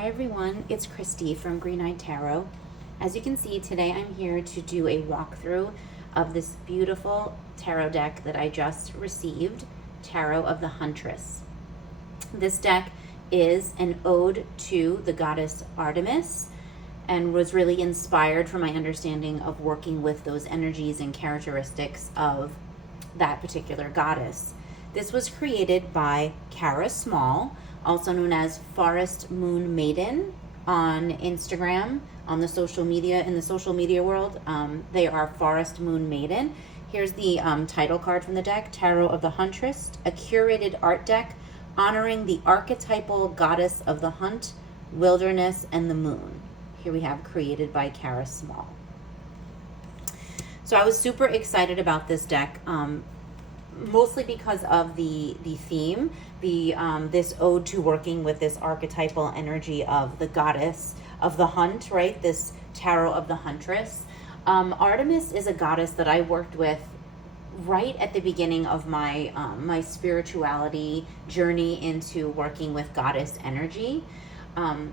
Hi everyone, it's Christy from Green Eyed Tarot. As you can see, today I'm here to do a walkthrough of this beautiful tarot deck that I just received, Tarot of the Huntress. This deck is an ode to the goddess Artemis and was really inspired from my understanding of working with those energies and characteristics of that particular goddess. This was created by Kara Small, also known as Forest Moon Maiden on Instagram, on the social media, in the social media world. They are Forest Moon Maiden. Here's the title card from the deck, Tarot of the Huntress, a curated art deck honoring the archetypal goddess of the hunt, wilderness, and the moon. Here we have created by Kara Small. So I was super excited about this deck, mostly because of the theme, this ode to working with this archetypal energy of the goddess of the hunt, right? This Tarot of the Huntress. Artemis is a goddess that I worked with right at the beginning of my my spirituality journey into working with goddess energy.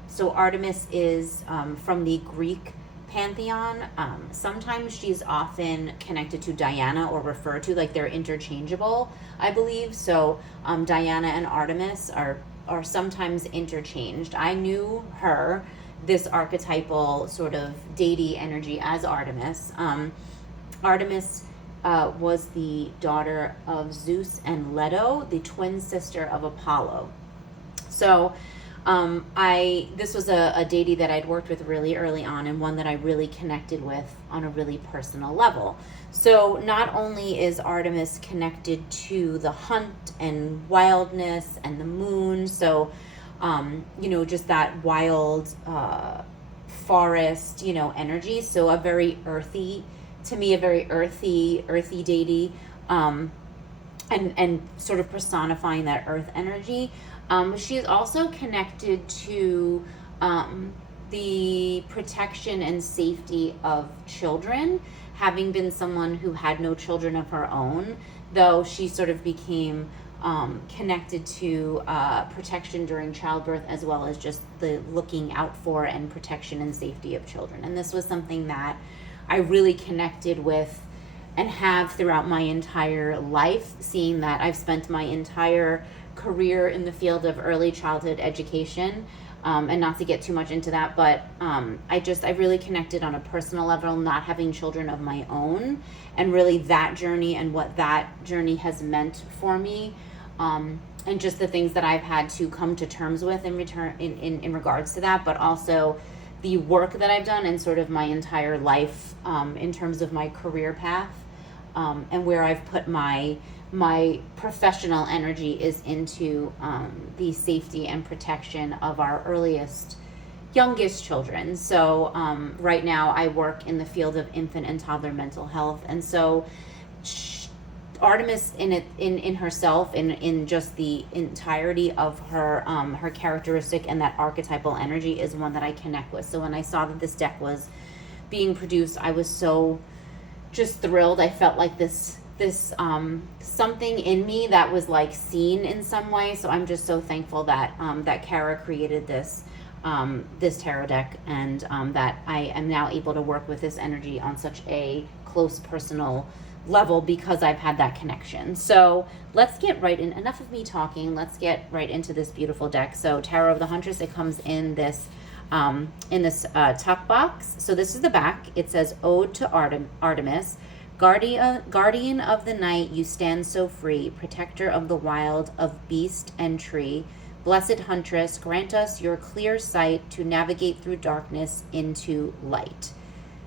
So Artemis is from the Greek pantheon. Sometimes she's often connected to Diana or referred to, like they're interchangeable, I believe. So Diana and Artemis are sometimes interchanged. I knew her, this archetypal sort of deity energy, as Artemis. Artemis was the daughter of Zeus and Leto, the twin sister of Apollo. So this was a deity that I'd worked with really early on, and one that I really connected with on a really personal level. So not only is Artemis connected to the hunt and wildness and the moon, so just that wild forest, energy. So a very earthy, to me, a very earthy deity, and sort of personifying that earth energy. She is also connected to the protection and safety of children, having been someone who had no children of her own, though she sort of became connected to protection during childbirth, as well as just the looking out for and protection and safety of children. And this was something that I really connected with and have throughout my entire life, seeing that I've spent my entire career in the field of early childhood education, and not to get too much into that, but I really connected on a personal level, not having children of my own, and really that journey and what that journey has meant for me, and just the things that I've had to come to terms with in regards to that, but also the work that I've done and sort of my entire life, in terms of my career path, and where I've put my professional energy is into the safety and protection of our youngest children. So right now I work in the field of infant and toddler mental health, and so Artemis in herself, in just the entirety of her her characteristic and that archetypal energy, is one that I connect with. So when I saw that this deck was being produced, I was so just thrilled. I felt like this something in me that was like seen in some way. So I'm just so thankful that that Kara created this tarot deck, and that I am now able to work with this energy on such a close personal level because I've had that connection. So let's get right in. Enough of me talking. Let's get right into this beautiful deck. So Tarot of the Huntress, it comes in this tuck box. So this is the back. It says, Ode to Artemis. Guardian of the night, you stand so free, protector of the wild, of beast and tree. Blessed Huntress, grant us your clear sight to navigate through darkness into light.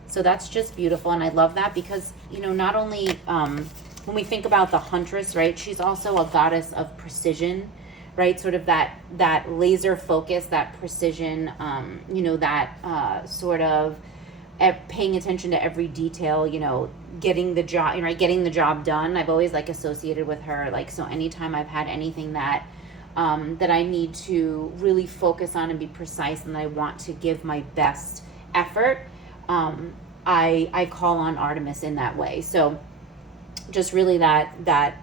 So that's just beautiful, and I love that because, not only when we think about the Huntress, right, she's also a goddess of precision, right? Sort of that laser focus, that precision, that sort of paying attention to every detail, getting the job done. I've always associated with her, so anytime I've had anything that I need to really focus on and be precise, and I want to give my best effort, I call on Artemis in that way. So just really that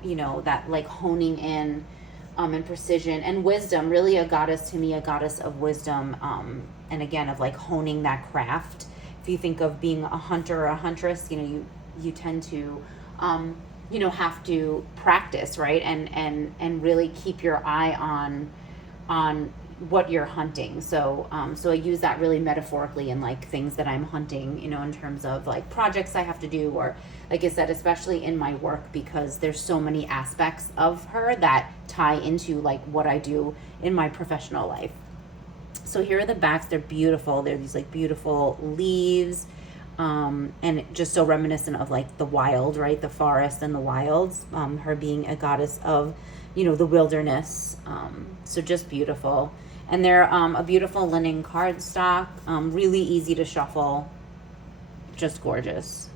honing in and precision and wisdom. Really, a goddess to me, a goddess of wisdom, and again of like honing that craft. If you think of being a hunter or a huntress, you tend to have to practice, right, and really keep your eye on what you're hunting. So I use that really metaphorically in like things that I'm hunting, in terms of like projects I have to do, or like I said, especially in my work, because there's so many aspects of her that tie into like what I do in my professional life. So here are the backs. They're beautiful. They're these like beautiful leaves, and just so reminiscent of like the wild, right? The forest and the wilds, her being a goddess of, the wilderness. So just beautiful. And they're a beautiful linen cardstock, really easy to shuffle, just gorgeous.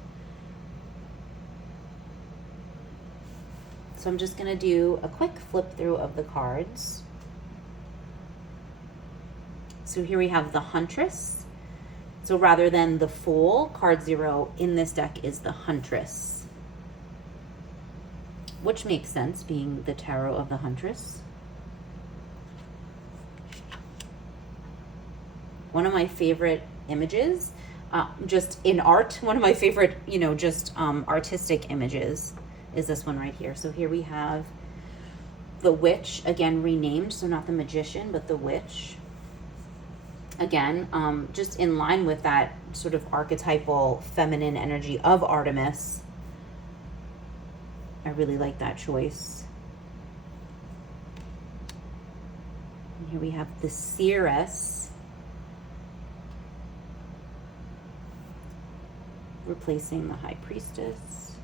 So I'm just going to do a quick flip through of the cards. So here we have the Huntress. So rather than the Fool, card 0 in this deck is the Huntress, which makes sense being the tarot of the Huntress. One of my favorite images, just in art, one of my favorite, artistic images is this one right here. So here we have the Witch, again renamed, so not the Magician, but the Witch. Again, just in line with that sort of archetypal feminine energy of Artemis. I really like that choice. And here we have the Seeress, replacing the High Priestess.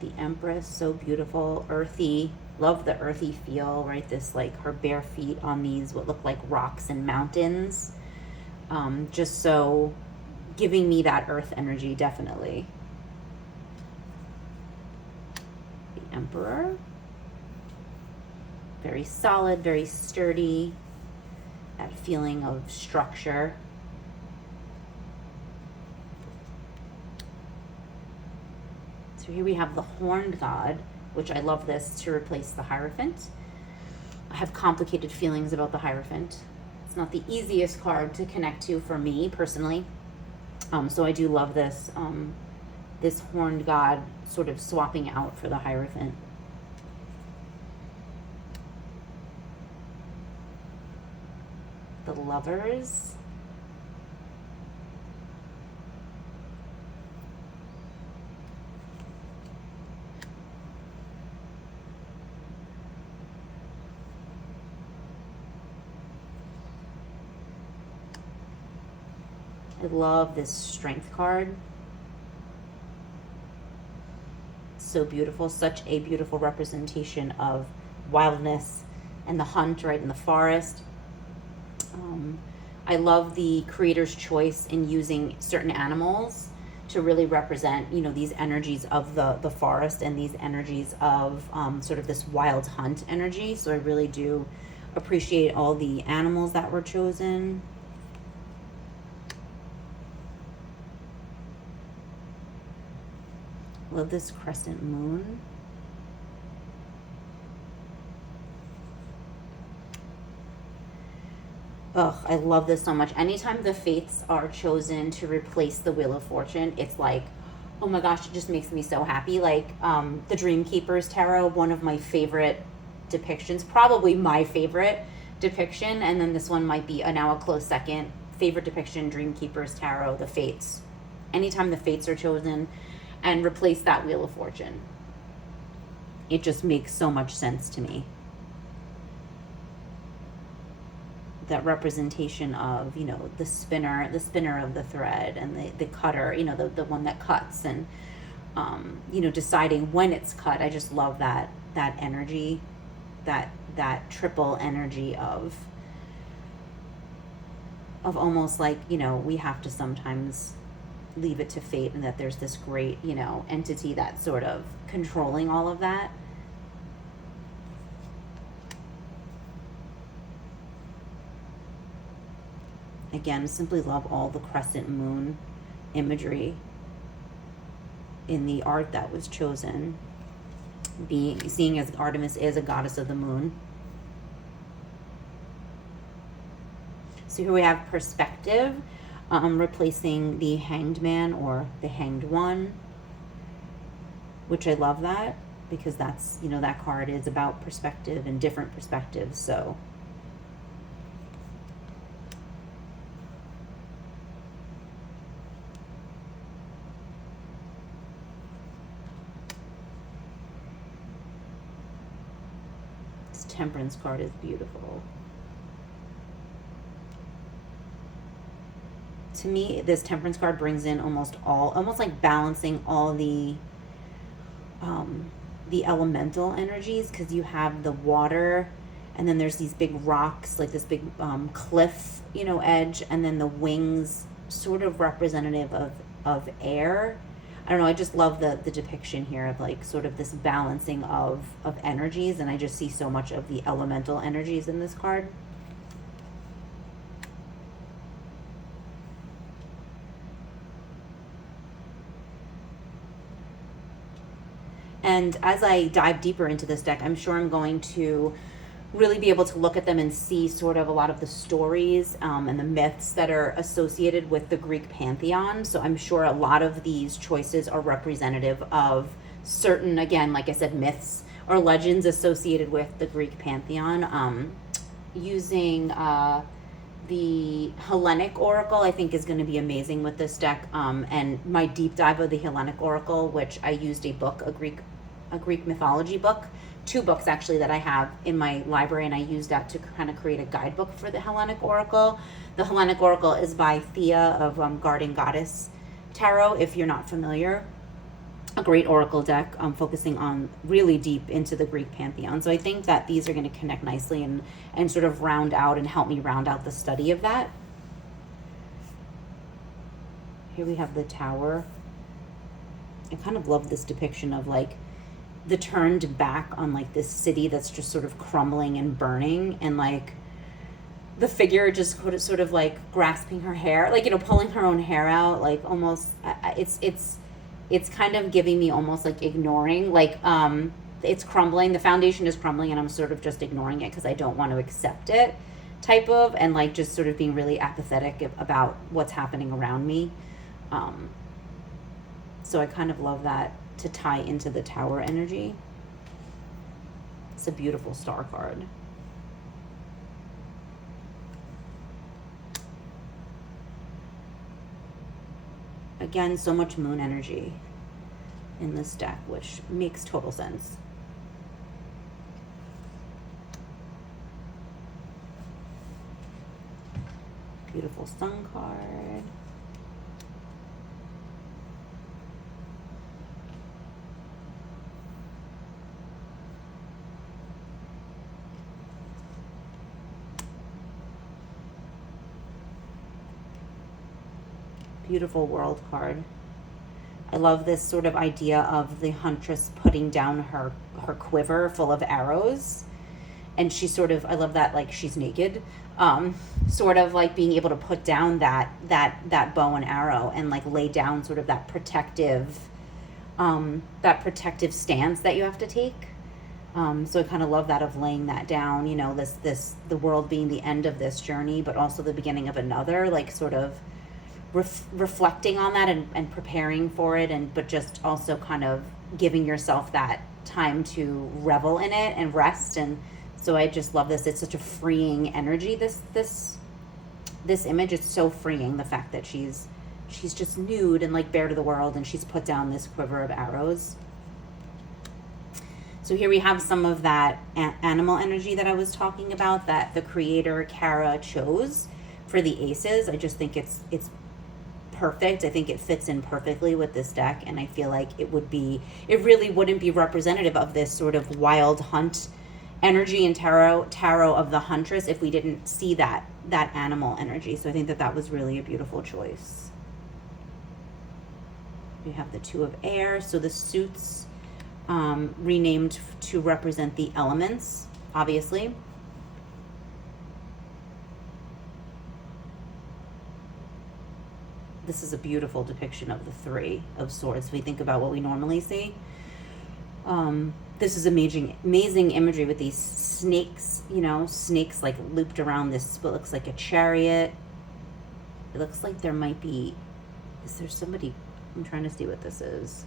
The Empress, so beautiful, earthy. Love the earthy feel, right? This like her bare feet on these what look like rocks and mountains. Just so giving me that earth energy, definitely. The Emperor. Very solid, very sturdy. That feeling of structure. So here we have the Horned God, which I love this to replace the Hierophant. I have complicated feelings about the Hierophant. It's not the easiest card to connect to for me personally. So I do love this, this Horned God sort of swapping out for the Hierophant. The Lovers. I love this Strength card. So beautiful, such a beautiful representation of wildness and the hunt, right, in the forest. I love the creator's choice in using certain animals to really represent, these energies of the forest and these energies of sort of this wild hunt energy. So I really do appreciate all the animals that were chosen. Love this crescent moon. Ugh, I love this so much. Anytime the fates are chosen to replace the Wheel of Fortune, it's like, oh my gosh, it just makes me so happy. Like the Dream Keeper's Tarot, one of my favorite depictions, probably my favorite depiction, and then this one might be now a close second. Favorite depiction, Dream Keeper's Tarot, the fates. Anytime the fates are chosen and replace that Wheel of Fortune, it just makes so much sense to me. That representation of, the spinner of the thread, and the cutter, the one that cuts, and deciding when it's cut. I just love that energy, that triple energy of almost like, we have to sometimes leave it to fate, and that there's this great, entity that's sort of controlling all of that. Again, simply love all the crescent moon imagery in the art that was chosen. seeing as Artemis is a goddess of the moon. So here we have perspective, replacing the Hanged Man or the Hanged One, which I love that, because that's, you know, that card is about perspective and different perspectives. So this Temperance card is beautiful. To me, this Temperance card brings in almost like balancing all the elemental energies, because you have the water, and then there's these big rocks, like this big cliff, you know, edge, and then the wings sort of representative of air. I don't know, I just love the depiction here of like sort of this balancing of energies, and I just see so much of the elemental energies in this card. And as I dive deeper into this deck, I'm sure I'm going to really be able to look at them and see sort of a lot of the stories and the myths that are associated with the Greek pantheon. So I'm sure a lot of these choices are representative of certain, again, like I said, myths or legends associated with the Greek pantheon. Using the Hellenic Oracle, I think, is going to be amazing with this deck. And my deep dive of the Hellenic Oracle, which I used a Greek mythology book, 2 books actually that I have in my library, and I used that to kind of create a guidebook for the Hellenic Oracle. The Hellenic Oracle is by Thea of Guardian Goddess Tarot, if you're not familiar. A great oracle deck focusing on really deep into the Greek pantheon. So I think that these are going to connect nicely and sort of round out and help me round out the study of that. Here we have the Tower. I kind of love this depiction of like the turned back on like this city that's just sort of crumbling and burning, and like the figure just sort of like grasping her hair, like, you know, pulling her own hair out, like almost it's kind of giving me almost like ignoring, like it's crumbling, the foundation is crumbling, and I'm sort of just ignoring it because I don't want to accept it, type of, and like just sort of being really apathetic about what's happening around me. So I kind of love that to tie into the Tower energy. It's a beautiful star card. Again, so much moon energy in this deck, which makes total sense. Beautiful Sun card. Beautiful World card. I love this sort of idea of the Huntress putting down her quiver full of arrows, and she sort of, I love that, like she's naked, sort of like being able to put down that bow and arrow and like lay down sort of that protective stance that you have to take. So I kind of love that, of laying that down, you know, the world being the end of this journey, but also the beginning of another, like sort of reflecting on that and preparing for it, but just also kind of giving yourself that time to revel in it and rest. And so I just love this. It's such a freeing energy, this image. It's so freeing, the fact that she's just nude and like bare to the world, and she's put down this quiver of arrows. So here we have some of that animal energy that I was talking about, that the creator Kara chose for the aces. I just think it's perfect. I think it fits in perfectly with this deck, and I feel like it really wouldn't be representative of this sort of wild hunt energy and tarot of the Huntress if we didn't see that animal energy. So I think that was really a beautiful choice. We have the Two of Air. So the suits renamed to represent the elements, obviously. This is a beautiful depiction of the Three of Swords if we think about what we normally see. This is amazing imagery with these snakes, snakes like looped around this, what looks like a chariot. It looks like there might be, is there somebody, I'm trying to see what this is.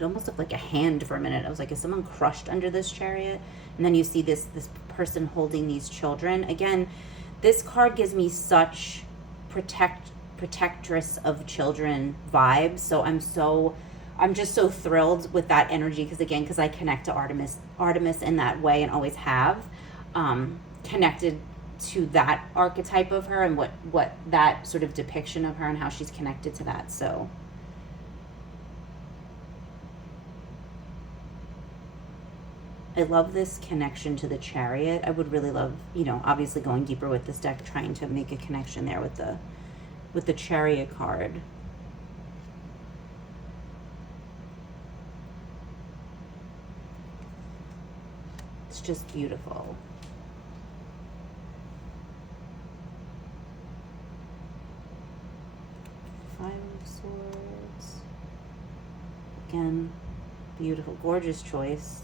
It almost looked like a hand for a minute. I was like, is someone crushed under this chariot? And then you see this person holding these children. Again, this card gives me such protectress of children vibes. So I'm just so thrilled with that energy because I connect to Artemis in that way and always have, connected to that archetype of her and what that sort of depiction of her and how she's connected to that. So I love this connection to the chariot. I would really love, obviously going deeper with this deck, trying to make a connection there with the chariot card. It's just beautiful. Five of Swords. Again, beautiful, gorgeous choice.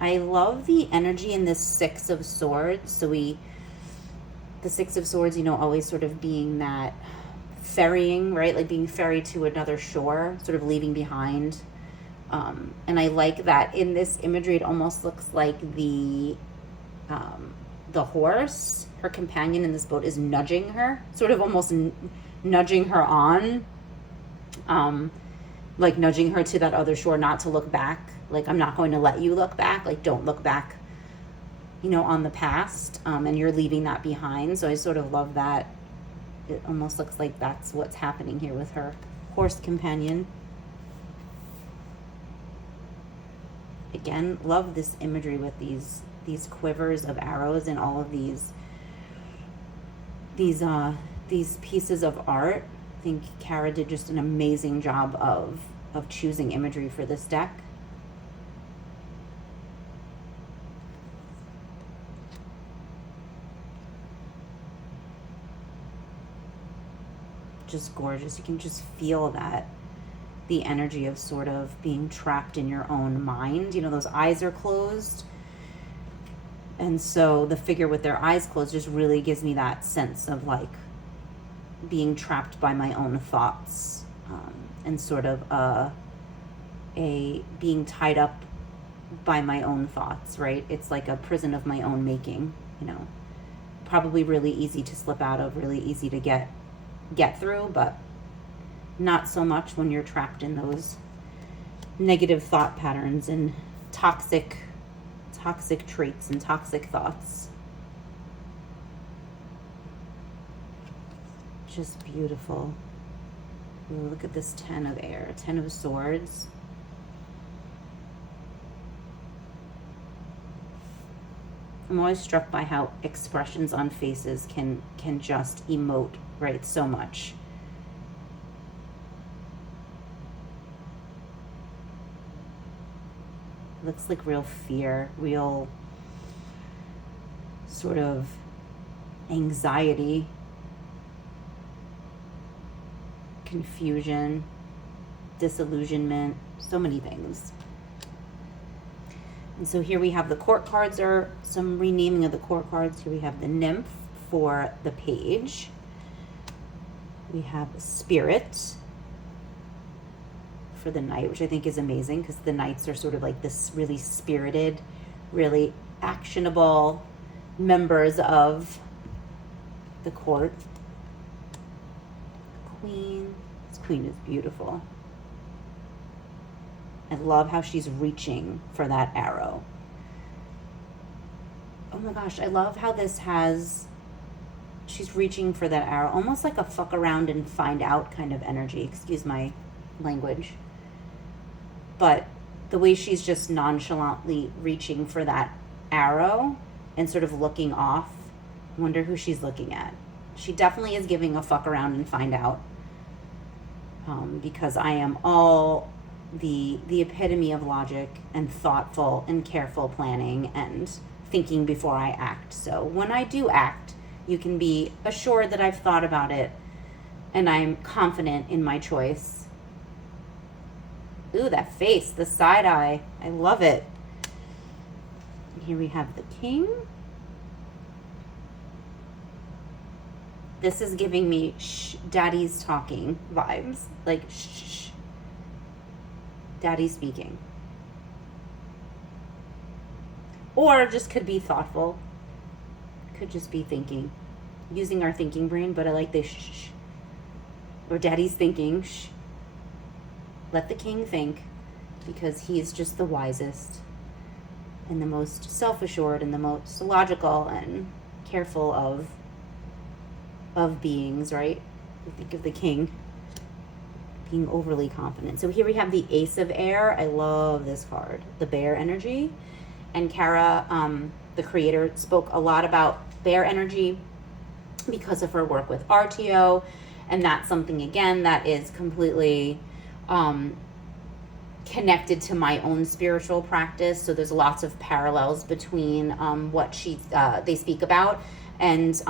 I love the energy in this Six of Swords. So the Six of Swords, always sort of being that ferrying, right? Like being ferried to another shore, sort of leaving behind. And I like that in this imagery, it almost looks like the horse, her companion in this boat, is nudging her, sort of almost nudging her on, like nudging her to that other shore, not to look back. Like, I'm not going to let you look back. Like, don't look back, on the past. And you're leaving that behind. So I sort of love that. It almost looks like that's what's happening here with her horse companion. Again, love this imagery with these quivers of arrows and all of these pieces of art. I think Kara did just an amazing job of choosing imagery for this deck. Just gorgeous. You can just feel that, the energy of sort of being trapped in your own mind. Those eyes are closed. And so the figure with their eyes closed just really gives me that sense of like being trapped by my own thoughts, and sort of a being tied up by my own thoughts, right? It's like a prison of my own making, probably really easy to slip out of, really easy to get through, but not so much when you're trapped in those negative thought patterns and toxic traits and toxic thoughts. Just beautiful. Ooh, look at this 10 of air, 10 of swords. I'm always struck by how expressions on faces can just emote, right, so much. Looks like real fear, real sort of anxiety, confusion, disillusionment, so many things. And so here we have the court cards, or some renaming of the court cards. Here we have the nymph for the page. We have spirit for the knight, which I think is amazing because the knights are sort of like this really spirited, really actionable members of the court. Queen. This queen is beautiful. I love how she's reaching for that arrow. Oh my gosh, I love how this has, she's reaching for that arrow, almost like a fuck around and find out kind of energy. Excuse my language. But the way she's just nonchalantly reaching for that arrow and sort of looking off, I wonder who she's looking at. She definitely is giving a fuck around and find out. Because I am all the epitome of logic and thoughtful and careful planning and thinking before I act. So when I do act, you can be assured that I've thought about it and I'm confident in my choice. Ooh, that face, the side eye. I love it. Here we have the king. This is giving me daddy's talking vibes. Like, shh. Daddy speaking. Or just could be thoughtful. Could just be thinking. Using our thinking brain, but I like this shh. Or daddy's thinking, shh. Let the king think, because he's just the wisest and the most self-assured and the most logical and careful of beings, right? You think of the king being overly confident. So here we have the Ace of Air. I love this card, the bear energy. And Kara, the creator, spoke a lot about bear energy because of her work with RTO. And that's something, again, that is completely connected to my own spiritual practice. So there's lots of parallels between what they speak about and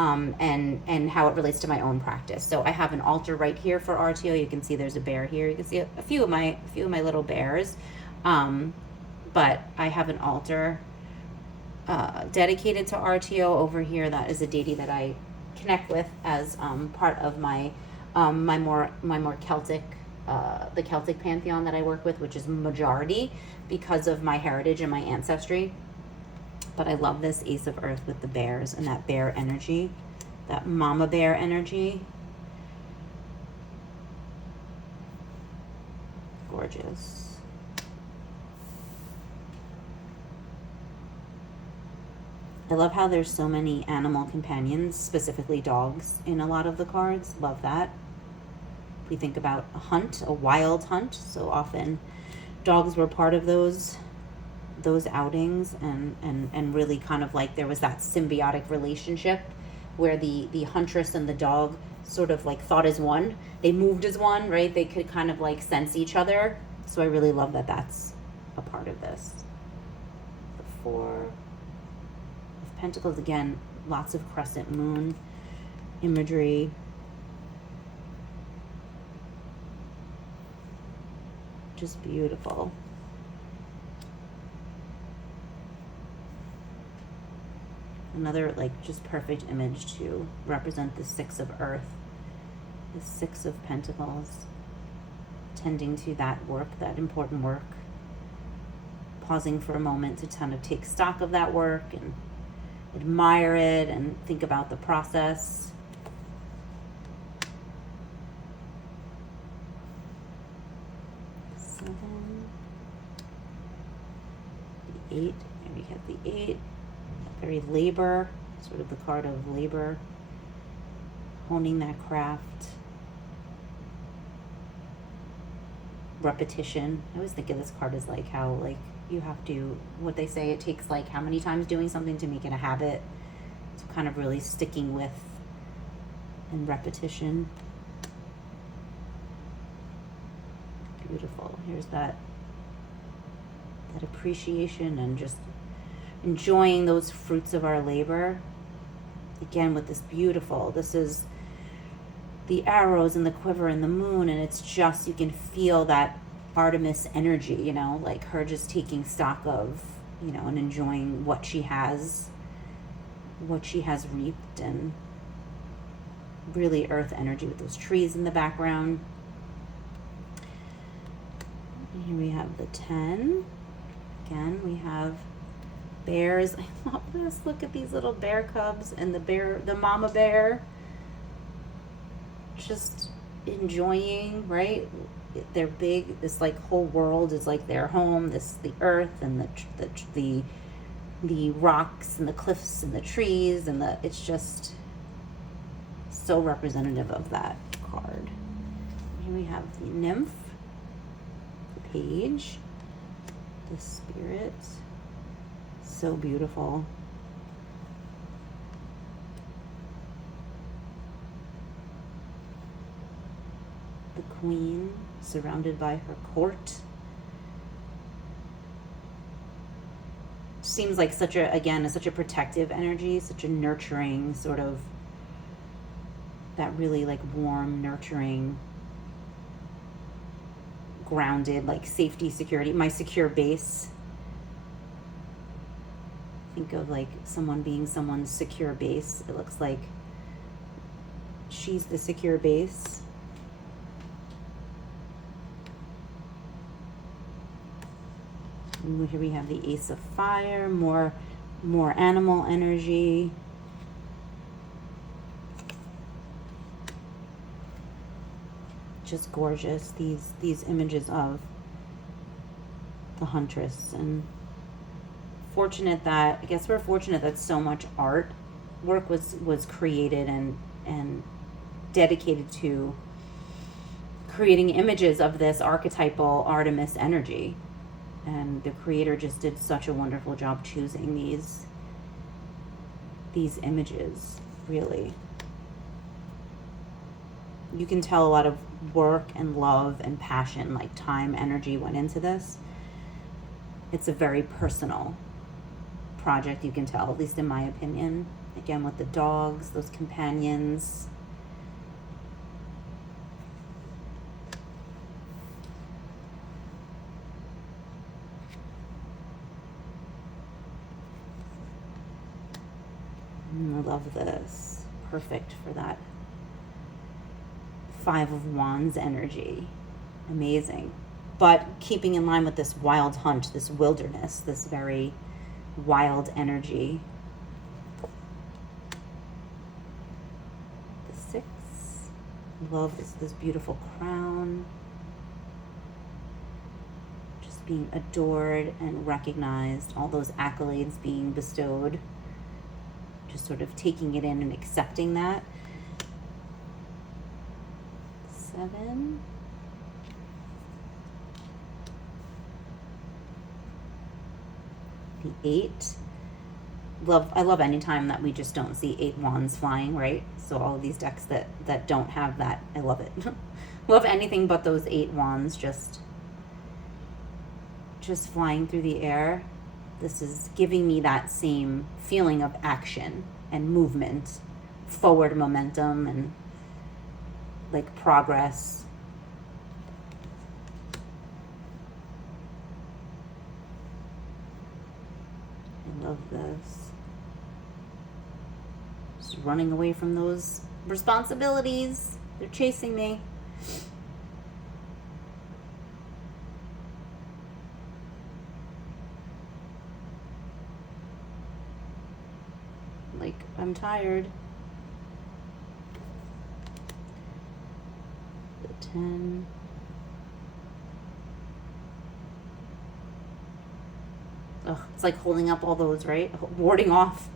how it relates to my own practice. So I have an altar right here for RTO. You can see there's a bear here. You can see a few of my little bears. But I have an altar dedicated to RTO over here. That is a deity that I connect with as part of my more Celtic, the Celtic pantheon that I work with, which is majority because of my heritage and my ancestry. But I love this Ace of Earth with the bears and that bear energy, that mama bear energy. Gorgeous. I love how there's so many animal companions, specifically dogs, in a lot of the cards. Love that. We think about a hunt, a wild hunt. So often dogs were part of those outings, and really kind of like there was that symbiotic relationship where the huntress and the dog sort of like thought as one. They moved as one, right? They could kind of like sense each other. So I really love that that's a part of this. The Four of Pentacles, again, lots of crescent moon imagery. Just beautiful. Another like just perfect image to represent the Six of Earth, the Six of Pentacles, tending to that work, that important work, pausing for a moment to kind of take stock of that work and admire it and think about the process. Seven, the Eight, and we have the Eight. Very labor, sort of the card of labor, honing that craft, repetition. I always think of this card as like how like you have to, what they say, it takes like how many times doing something to make it a habit. So kind of really sticking with and repetition. Beautiful. Here's that appreciation and just enjoying those fruits of our labor. Again, with this beautiful, this is the arrows and the quiver and the moon, and it's just, you can feel that Artemis energy, you know, like her just taking stock of, you know, and enjoying what she has reaped, and really earth energy with those trees in the background. And here we have the 10. Again, we have bears. I love this. Look at these little bear cubs and the mama bear just enjoying, right? They're big. This like whole world is like their home. The earth and the rocks and the cliffs and the trees and it's just so representative of that card. Here we have the nymph, the page, the spirit. So beautiful. The queen surrounded by her court. Seems like such a protective energy, such a nurturing sort of, that really like warm, nurturing grounded, like safety, security, my secure base. Think of like someone being someone's secure base. It looks like she's the secure base. And here we have the Ace of Fire, more animal energy. Just gorgeous, these images of the Huntress. And fortunate that, I guess we're fortunate that so much art work was created and dedicated to creating images of this archetypal Artemis energy. And the creator just did such a wonderful job choosing these images, really. You can tell a lot of work and love and passion, like time, energy went into this. It's a very personal project, you can tell, at least in my opinion. Again, with the dogs, those companions. I love this. Perfect for that Five of Wands energy. Amazing. But keeping in line with this wild hunt, this wilderness, this very wild energy. The Six. Love this beautiful crown. Just being adored and recognized. All those accolades being bestowed. Just sort of taking it in and accepting that. 7. The 8. I love any time that we just don't see 8 wands flying, right? So all of these decks that don't have that, I love it. Love anything but those 8 wands just flying through the air. This is giving me that same feeling of action and movement, forward momentum and like progress. I love this. Just running away from those responsibilities. They're chasing me. Like, I'm tired. The 10. Ugh, it's like holding up all those, right? Warding off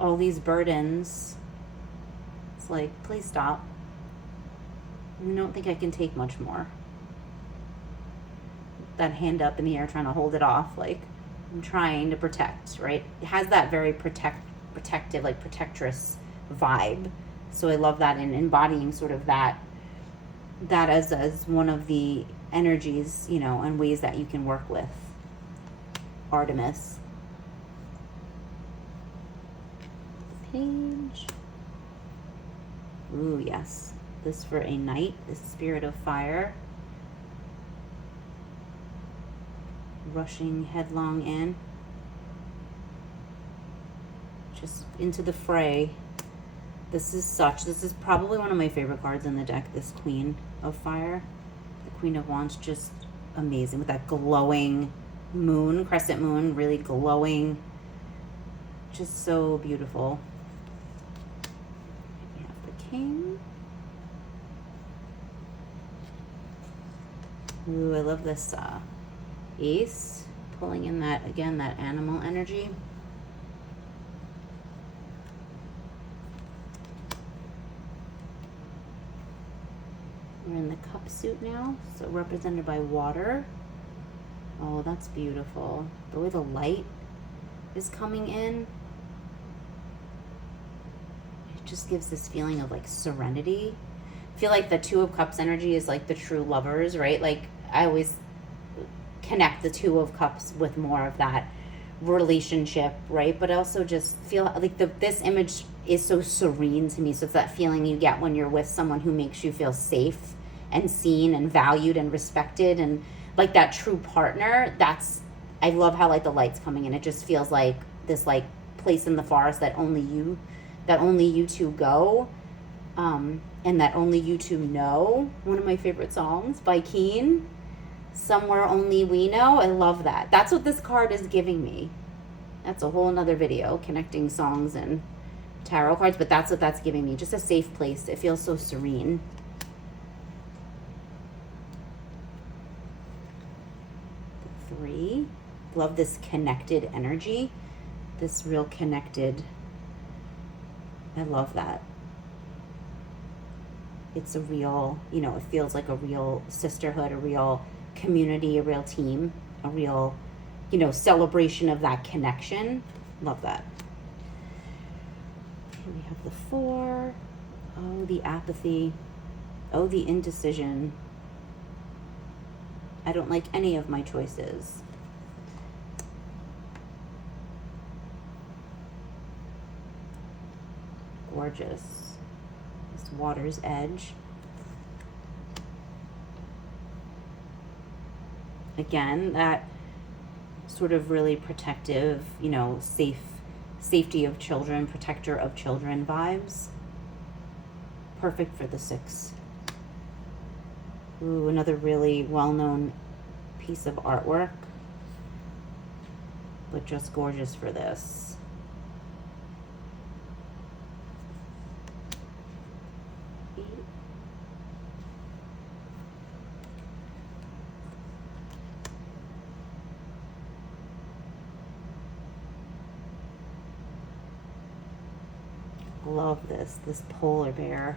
all these burdens. It's like, please stop. I don't think I can take much more. That hand up in the air trying to hold it off, like, I'm trying to protect, right? It has that very protective, like protectress vibe. So I love that, and embodying sort of that as one of the energies, you know, and ways that you can work with Artemis. Page. Ooh, yes. This for a knight, the spirit of fire. Rushing headlong in. Just into the fray. This is probably one of my favorite cards in the deck, this Queen of Fire. The Queen of Wands, just amazing with that glowing moon, crescent moon, really glowing. Just so beautiful. We have the King. Ooh, I love this Ace, pulling in that, again, that animal energy. We're in the cup suit now, so represented by water. Oh, that's beautiful. The way the light is coming in, it just gives this feeling of like serenity. I feel like the Two of Cups energy is like the true lovers, right? Like I always connect the Two of Cups with more of that relationship, right? But I also just feel like this image is so serene to me. So it's that feeling you get when you're with someone who makes you feel safe and seen and valued and respected, and like that true partner. I love how like the light's coming in. It just feels like this like place in the forest that only you two go, and that only you two know. One of my favorite songs by Keen, Somewhere Only We Know. I love that. That's what this card is giving me. That's a whole nother video, connecting songs and tarot cards, but that's what that's giving me. Just a safe place. It feels so serene. The 3. Love this connected energy. This real connected. I love that. It's a real, it feels like a real sisterhood, a real community, a real team, a real, celebration of that connection. Love that. Here we have the 4. Oh, the apathy. Oh, the indecision. I don't like any of my choices. Gorgeous. This water's edge. Again, that sort of really protective, safety of children, protector of children vibes. Perfect for the 6. Ooh, another really well-known piece of artwork, but just gorgeous for this. Love this polar bear.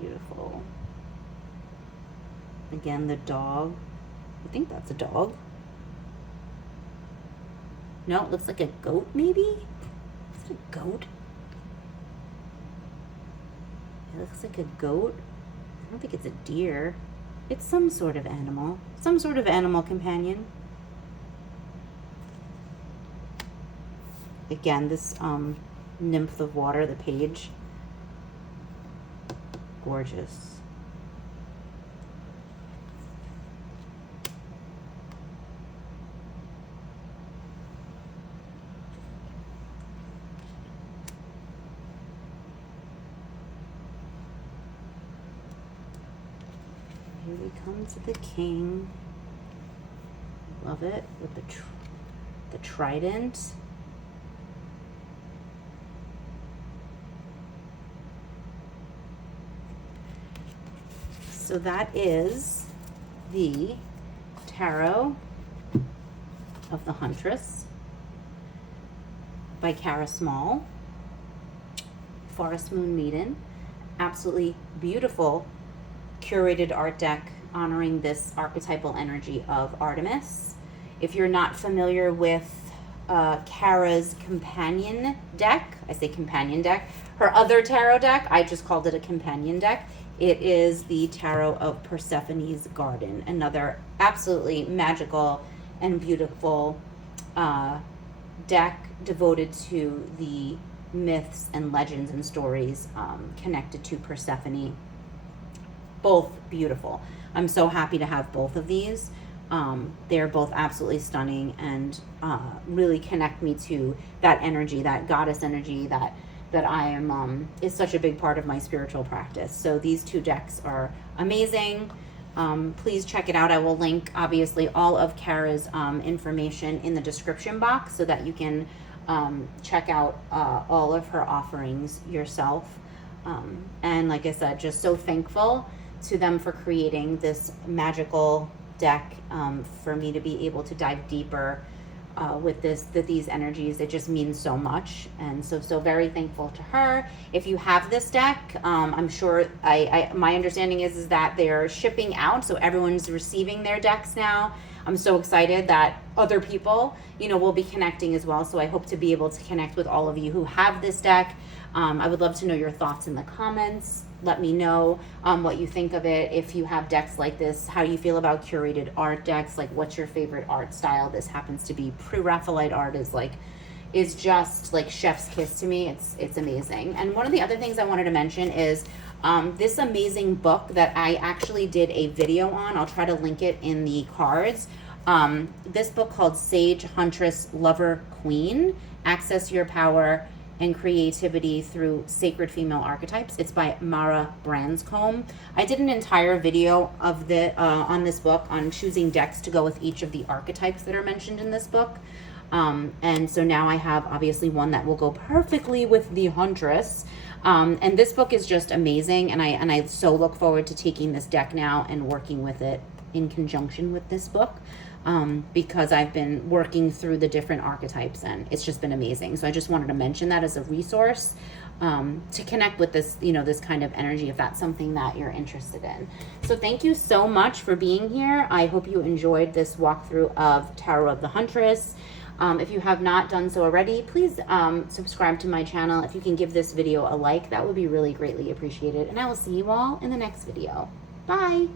Beautiful. Again, the dog. I think that's a dog. No, it looks like a goat, maybe? Is it a goat? It looks like a goat. I don't think it's a deer. It's some sort of animal companion. Again, this nymph of water, the page. Gorgeous. Here we come to the king. Love it with the trident. So that is the Tarot of the Huntress by Cara Small. Forest Moon Maiden. Absolutely beautiful curated art deck honoring this archetypal energy of Artemis. If you're not familiar with Cara's companion deck, I say companion deck, her other tarot deck, I just called it a companion deck. It is the Tarot of Persephone's Garden, another absolutely magical and beautiful deck devoted to the myths and legends and stories connected to Persephone. Both beautiful. I'm so happy to have both of these. They're both absolutely stunning and really connect me to that energy, that goddess energy that I am is such a big part of my spiritual practice. So these 2 decks are amazing. Please check it out. I will link obviously all of Cara's information in the description box so that you can check out all of her offerings yourself. And like I said, just so thankful to them for creating this magical deck for me to be able to dive deeper with these energies. It just means so much, and so very thankful to her. If you have this deck, I'm sure my understanding is that they're shipping out, so everyone's receiving their decks now. I'm so excited that other people will be connecting as well, so I hope to be able to connect with all of you who have this deck. I would love to know your thoughts in the comments. let me know what you think of it. If you have decks like this, how you feel about curated art decks, like what's your favorite art style. This happens to be Pre-Raphaelite art, is just like chef's kiss to me. It's amazing. And one of the other things I wanted to mention is this amazing book that I actually did a video on. I'll try to link it in the cards. This book called Sage, Huntress, Lover, Queen, Access Your Power and Creativity Through Sacred Female Archetypes. It's by Mara Branscombe. I did an entire video of on this book on choosing decks to go with each of the archetypes that are mentioned in this book. And so now I have obviously one that will go perfectly with the Huntress. And this book is just amazing, and I so look forward to taking this deck now and working with it in conjunction with this book, because I've been working through the different archetypes and it's just been amazing. So I just wanted to mention that as a resource to connect with this, this kind of energy, if that's something that you're interested in. So thank you so much for being here. I hope you enjoyed this walkthrough of Tarot of the Huntress. If you have not done so already, please subscribe to my channel. If you can give this video a like, that would be really greatly appreciated. And I will see you all in the next video. Bye.